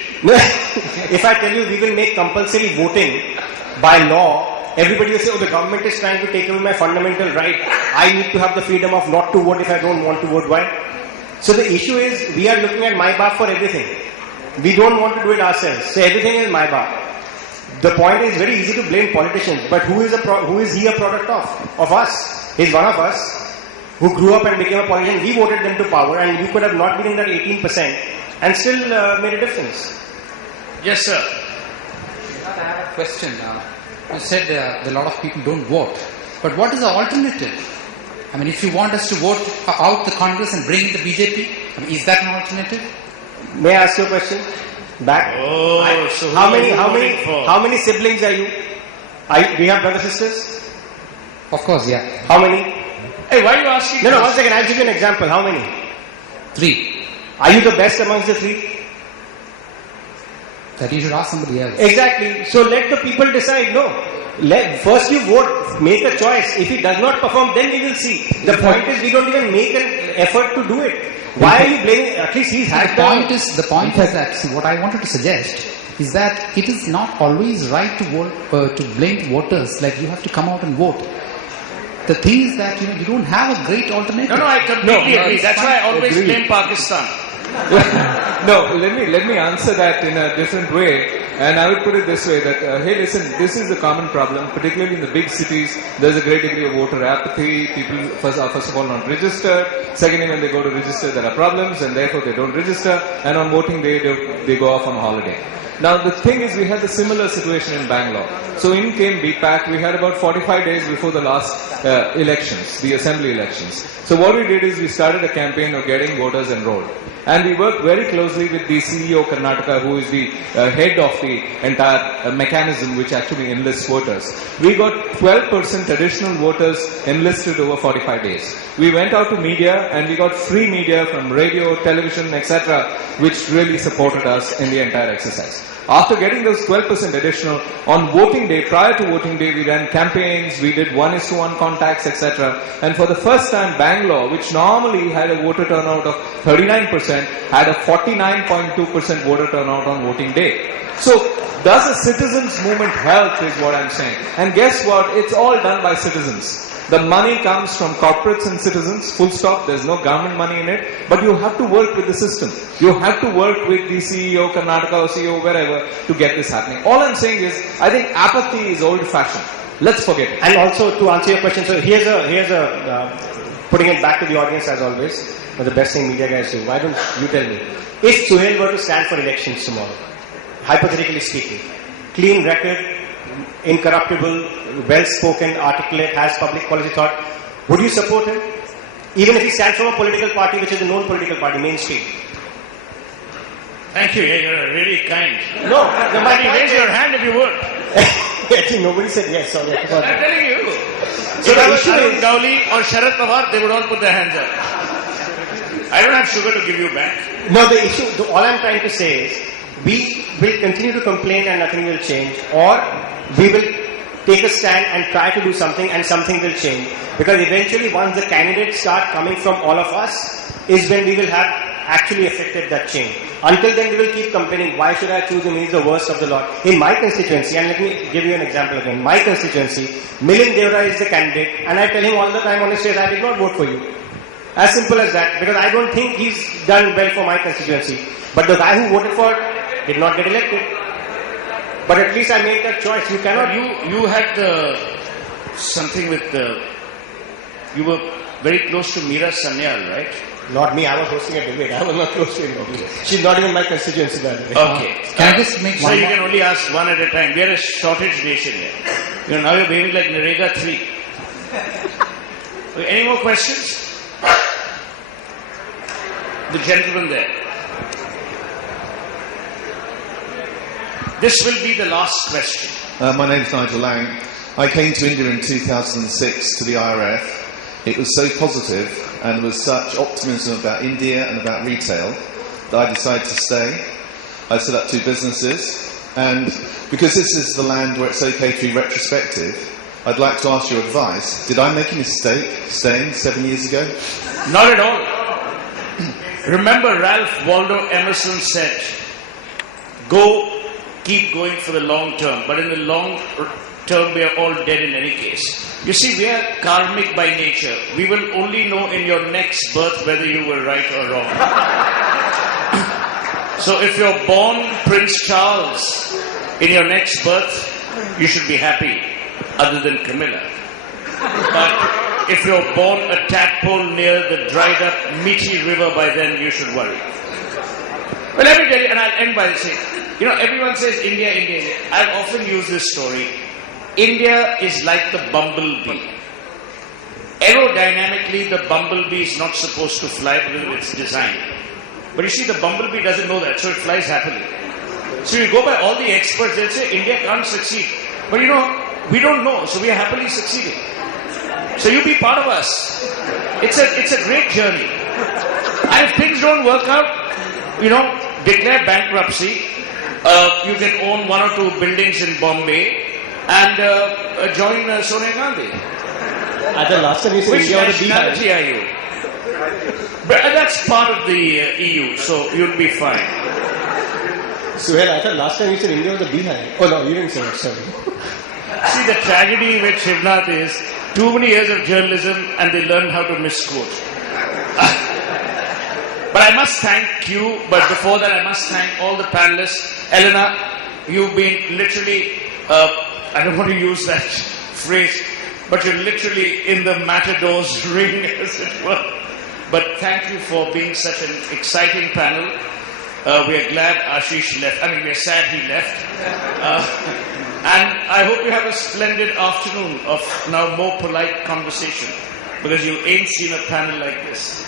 If I tell you we will make compulsory voting by law, everybody will say, the government is trying to take away my fundamental right. I need to have the freedom of not to vote if I don't want to vote. Why? So the issue is, we are looking at my bar for everything. We don't want to do it ourselves. So everything is my bar. The point is very easy to blame politicians, but who is he a product of? Of us. He's one of us who grew up and became a politician. We voted them to power, and you could have not been in that 18% and still made a difference. Yes, sir. I have a question. You said a lot of people don't vote. But what is the alternative? I mean, if you want us to vote out the Congress and bring in the BJP, is that an alternative? May I ask you a question? Back. So how many siblings are you? Do you have brothers and sisters? Of course, yeah. How many? Hey, why are you asking? No, 1 second. I'll give you an example. How many? 3. Are you the best amongst the 3? That you should ask somebody else. Exactly. So let the people decide. No. First you vote, make a choice. If he does not perform, then we will see. The point is, we don't even make an effort to do it. Why are you blaming? At least he's had the point is that, see, what I wanted to suggest is that it is not always right to vote, to blame voters, like you have to come out and vote. The thing is that you don't have a great alternative. No, I completely agree. That's why I always blame Pakistan. No, let me answer that in a different way. And I would put it this way, that, hey listen, this is a common problem, particularly in the big cities. There's a great degree of voter apathy. People first of all not registered. Secondly, when they go to register, there are problems, and therefore they don't register. And on voting day, they go off on holiday. Now the thing is, we had the similar situation in Bangalore. So in came BPAC, we had about 45 days before the last elections, the assembly elections. So what we did is we started a campaign of getting voters enrolled. And we worked very closely with the CEO Karnataka, who is the head of the entire mechanism which actually enlists voters. We got 12% additional voters enlisted over 45 days. We went out to media and we got free media from radio, television, etc., which really supported us in the entire exercise. After getting those 12% additional, on voting day, prior to voting day, we ran campaigns, we did 1:1 contacts, etc. And for the first time, Bangalore, which normally had a voter turnout of 39%, had a 49.2% voter turnout on voting day. So, does a citizens' movement help is what I'm saying. And guess what? It's all done by citizens. The money comes from corporates and citizens, full stop. There's no government money in it. But you have to work with the system. You have to work with the CEO, Karnataka or CEO, wherever, to get this happening. All I'm saying is, I think apathy is old-fashioned. Let's forget it. And also, to answer your question, so here's a putting it back to the audience as always, but the best thing media guys do. Why don't you tell me? If Suhail were to stand for elections tomorrow, hypothetically speaking, clean record, incorruptible, well-spoken, articulate, has public policy thought, would you support him? Even if he stands from a political party which is a known political party, mainstream. Thank you, you're really kind. No, raise your hand if you would. I think nobody said yes. Sorry, I forgot. I'm telling you. So the issue Arun is, Gowli or Sharad Pawar, they would all put their hands up. I don't have sugar to give you back. No, the issue, all I'm trying to say is, we will continue to complain and nothing will change, or we will take a stand and try to do something and something will change. Because eventually once the candidates start coming from all of us, is when we will have actually affected that change. Until then we will keep complaining, why should I choose him, he's the worst of the lot. In my constituency, and let me give you an example again, my constituency, Milind Devra is the candidate, and I tell him all the time on his stage, I did not vote for you. As simple as that, because I don't think he's done well for my constituency. But the guy who voted for did not get elected. But at least I made that choice. You cannot. You had something with you were very close to Meera Sanyal, right? Not me. I was hosting a debate. I was not close to him. Okay. She's not even my constituency, by the way. Okay. Can I just make so one you can only ask one at a time. We are a shortage nation here. Now you're behaving like Narega 3. Okay, any more questions? The gentleman there. This will be the last question. My name's Nigel Lang. I came to India in 2006 to the IRF. It was so positive and there was such optimism about India and about retail that I decided to stay. I set up 2 businesses, and because this is the land where it's okay to be retrospective, I'd like to ask your advice. Did I make a mistake staying 7 years ago? Not at all. Remember, Ralph Waldo Emerson said, keep going for the long term, but in the long term we are all dead in any case. You see, we are karmic by nature. We will only know in your next birth whether you were right or wrong. So if you're born Prince Charles in your next birth, you should be happy, other than Camilla. But if you're born a tadpole near the dried up Meechee river, by then you should worry. Well, let me tell you, and I'll end by saying, everyone says India, India, India. I've often used this story. India is like the bumblebee. Aerodynamically, the bumblebee is not supposed to fly because of its design. But you see, the bumblebee doesn't know that, so it flies happily. So you go by all the experts, they'll say India can't succeed. But we don't know, so we are happily succeeding. So you be part of us. It's a great journey. And if things don't work out, declare bankruptcy. You can own 1 or 2 buildings in Bombay and join Sonia Gandhi. At the last time you said India was a beehive. Which nationality are you? But that's part of the EU, so you'll be fine. Suhail, I thought last time you said India was a beehive. Oh no, you didn't say it, sorry. See, the tragedy with Shivnath is too many years of journalism and they learn how to misquote. But I must thank you, but before that I must thank all the panelists. Elena, you've been literally, I don't want to use that phrase, but you're literally in the matador's ring, as it were. But thank you for being such an exciting panel. We are glad Ashish left. We are sad he left. And I hope you have a splendid afternoon of now more polite conversation, because you ain't seen a panel like this.